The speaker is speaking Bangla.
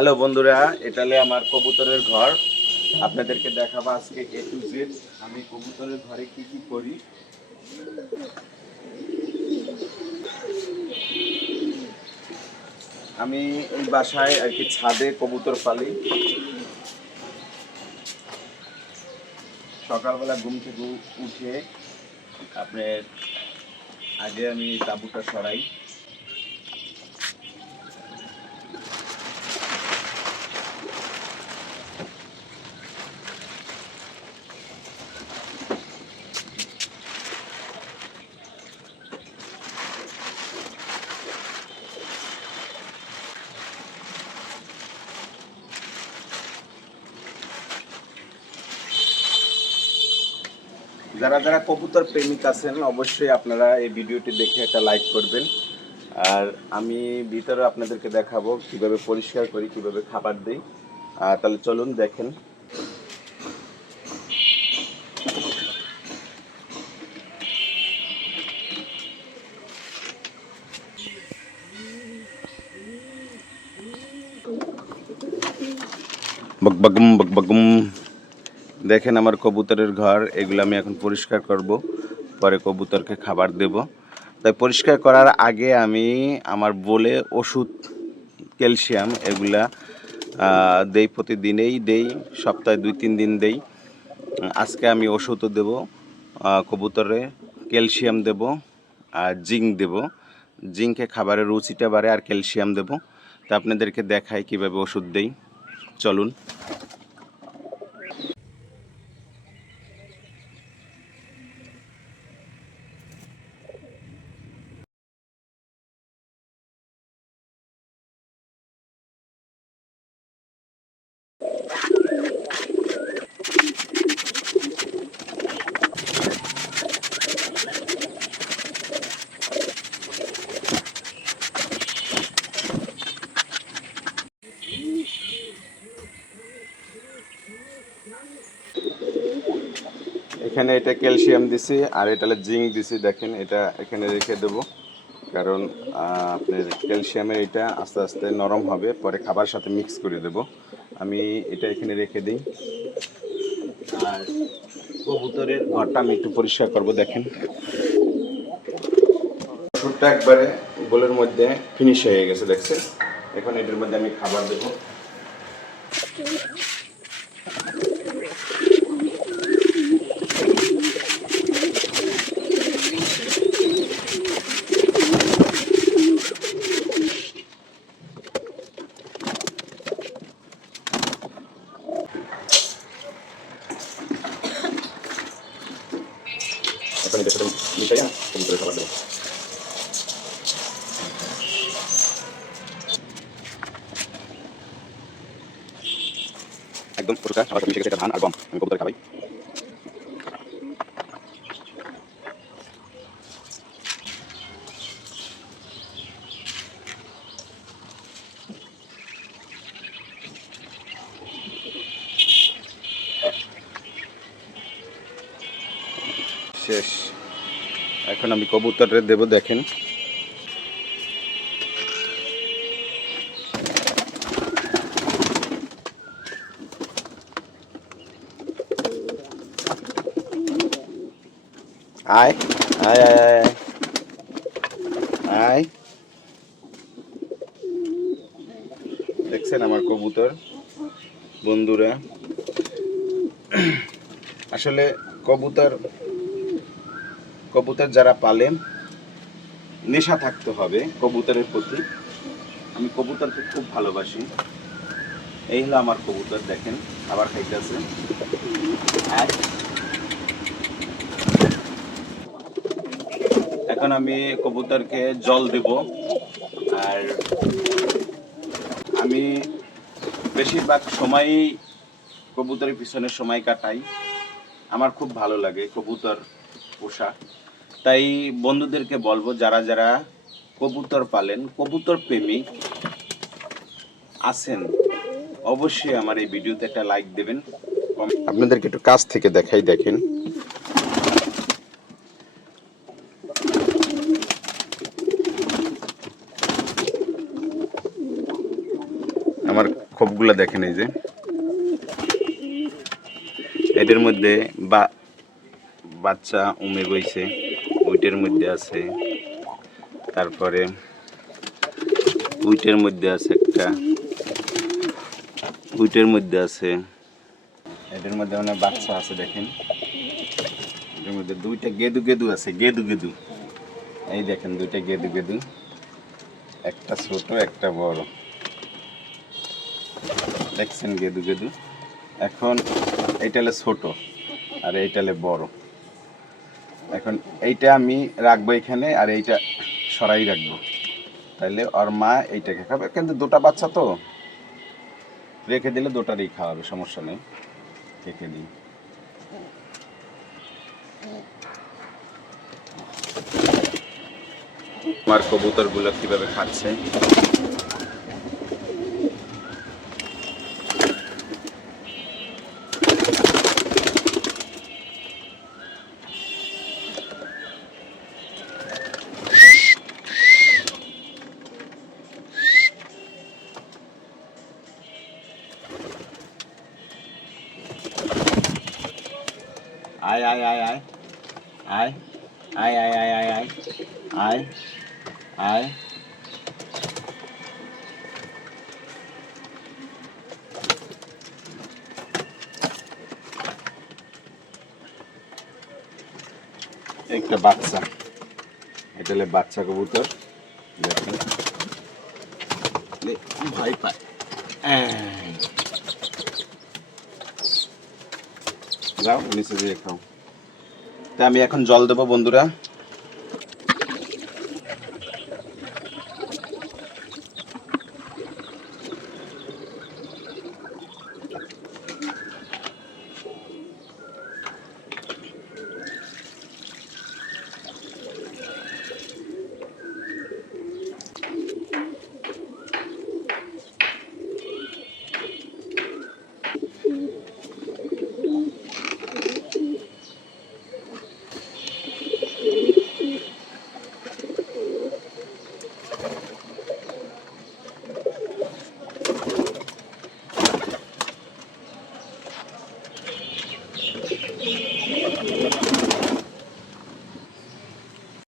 হ্যালো বন্ধুরা, এটা হলো আমার কবুতরের ঘর। আপনাদেরকে দেখাবো আজকে A to Z আমি কবুতরের ঘরে কি কি করি। আমি এই বাসায় আর কি ছাদে কবুতর পালি। সকালবেলা ঘুম থেকে উঠে আপনার আগে আমি তাঁবুটা সরাই। যারা যারা কবুতর প্রেমিক আছেন অবশ্যই আপনারা এই ভিডিওটি দেখে একটা লাইক করবেন। আর আমি ভিতরে আপনাদেরকে দেখাবো কিভাবে পরিষ্কার করি, কিভাবে খাবার দিই। তাহলে চলুন দেখেন। বকবকুম বকবকুম, দেখেন আমার কবুতরের ঘর। এগুলো আমি এখন পরিষ্কার করব, পরে কবুতরকে খাবার দেব। তাই পরিষ্কার করার আগে আমি আমার বলে ওষুধ, ক্যালসিয়াম এগুলা দেই, প্রতিদিনেই দেই, সপ্তাহে 2-3 দিন দেই। আজকে আমি ওষুধও দেব, কবুতরে ক্যালসিয়াম দেব আর জিঙ্ক দেব। জিঙ্কে খাবারের রুচিটা বাড়ে আর ক্যালসিয়াম দেব। তা আপনাদেরকে দেখাই কিভাবে ওষুধ দেই, চলুন। এখানে এটা ক্যালসিয়াম দিছি আর এটা জিঙ্ক দিছি। দেখেন এটা এখানে রেখে দেব, কারণ আপনার ক্যালসিয়ামের এটা আস্তে আস্তে নরম হবে, পরে খাবার সাথে মিক্স করে দেব। আমি এটা এখানে রেখে দিই। আর কবুতরের ঘরটা আমি একটু পরিষ্কার করব। দেখেন ওষুধটা একবারে বোলের মধ্যে ফিনিশ হয়ে গেছে, দেখছেন। এখন এটার মধ্যে আমি খাবার দেব। এখন এটার সাথে মিশাইয়া কবুতরের খাবার দেবো। একদম পরিষ্কার, আমার মিশে গেছে। এটা ধান আর গম, আমি কবুতরে খাবাই। শেষ। এখন আমি কবুতরে দেব। দেখেন আয় আয় আয় আয় আয়, দেখছেন আমার কবুতর। বন্ধুরা, আসলে কবুতর কবুতর যারা পালেন নেশা থাকতে হবে কবুতরের প্রতি। আমি কবুতরকে খুব ভালোবাসি। এই হলো আমার কবুতর। দেখেন খাবার খাইতেছে। এখন আমি কবুতরকে জল দেব। আর আমি বেশিরভাগ সময়ই কবুতরের পিছনে সময় কাটাই। আমার খুব ভালো লাগে কবুতর পোষা। তাই বন্ধুদেরকে বলবো, যারা যারা কবুতর পালেন, কবুতর প্রেমিক আছেন, অবশ্যই আমার এই ভিডিওতে একটা লাইক দেবেন। আপনাদেরকে একটু কাছ থেকে দেখাই। দেখেন আমার খোপগুলো দেখেন, এই যে এটার মধ্যে বাচ্চা উমে বইছে, ওইটার মধ্যে আছে, তারপরে উইটের মধ্যে আছে একটা, উইটের মধ্যে আছে, এটার মধ্যে মানে বাচ্চা আছে দেখেন, এটার মধ্যে দুইটা গেদু গেদু আছে, গেদু গেদু, এই দেখেন দুইটা গেদু গেদু, একটা ছোট একটা বড়, দেখছেন গেদু গেদু। এখন এইটা হলে ছোট আর এইটা হলে বড়। এখন এইটা আমি রাখবো এখানে আর এইটা সরাই রাখবো, তাহলে ওর মা এইটাকে খাবে, কিন্তু দুটা বাচ্চা তো রেখে দিলে দুটারই খাওয়াবে, সমস্যা নেই, রেখে দিই। আমার কবুতরগুলো কিভাবে খাচ্ছে, আয় আয় আয় আয় আয় আয় আয় আয় আয় আয় আয় আয়, একটা বাচ্চা, এটা হলে বাচ্চা কবুতর, দেখেন ভয় পায়, যাও নিচে দিয়ে খাও। তা আমি এখন জল দেবো বন্ধুরা।